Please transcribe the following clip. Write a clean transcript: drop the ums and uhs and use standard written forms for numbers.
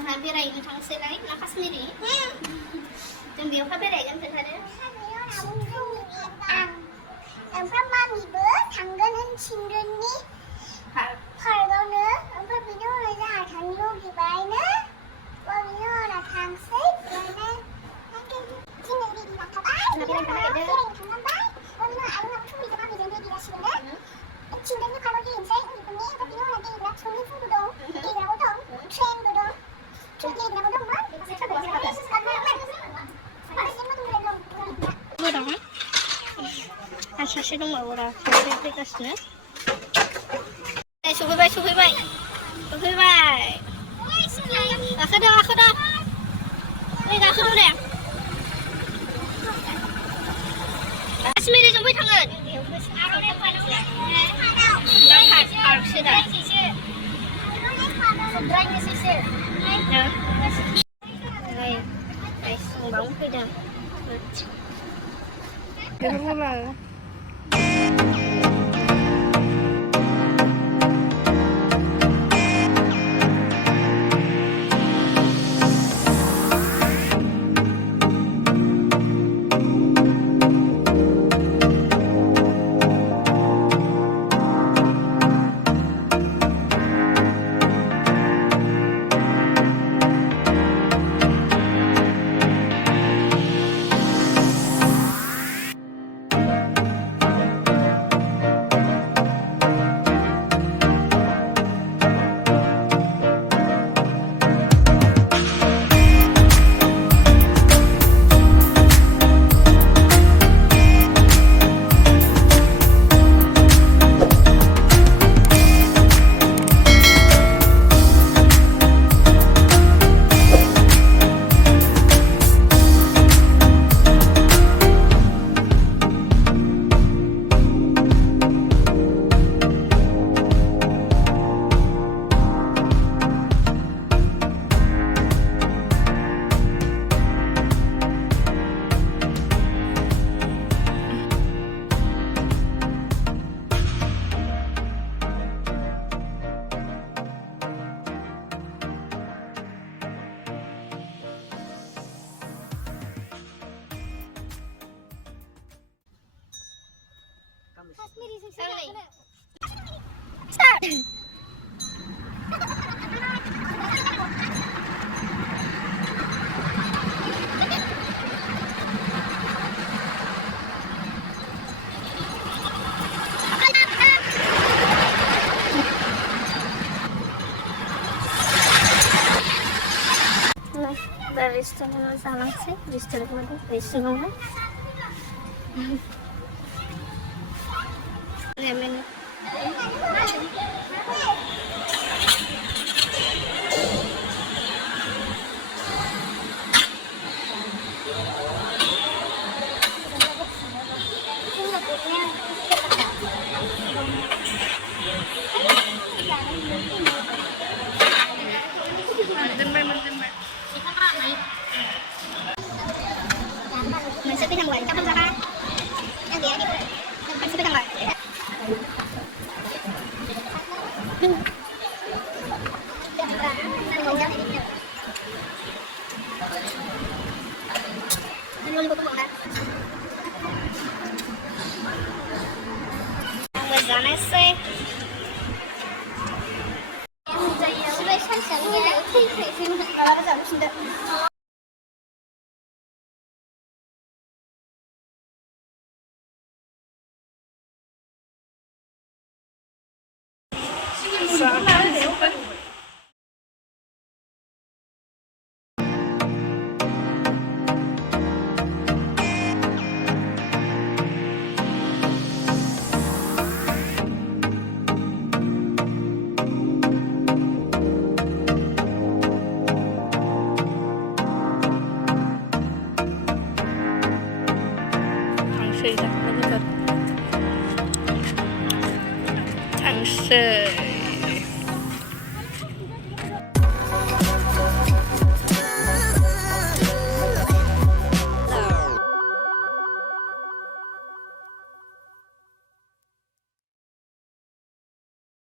जोंहा बेरायनो थांसैलाय ना काश्मीरि जों बेयावहा बेरायगोन खोन्थादो ओमफ्राय मामिबो थांगोन होनसिनगोननि पार्कआवनो ओमफ्राय बिनि उनाव जोंहा थांनो लुगैबायनो बिनि उनाव थांसै दिनै रेडि लाखाबाय बेरायनो थांनांबाय बिनि उनाव आयंआबो फुंनिजों मामिजों रेडि जासिगोन चिल्ड्रेननि पार्कआव गेलेनोसै उन्दैफोरनि ओमफ्राय बिनि उनाव गेलेग्रा सुइमिं पुलबो दं गेलेग्राबो दं ट्रेनबो दं ट्रेन गेलेग्राबो दंमोन सासे दंबावो रा सासे फैगासिनो सफैबाय सफैबाय सफैबाय गाखोदो गाखोदो नै गाखोदो दे काश्मीरिजों फै थांगोन पार्कसो दा सोंबावनो फैदों Start! रेस्टुरेन्टआव जालांसै रेस्टुरेन्टमध्ये सिङावनो mình sẽ đi tham quan trong không gian em ghé đi mình sẽ đi tham quan luôn của các bạn bây giờ này xe 집에 찬찬히 케이크 있으면 나가지 않으신데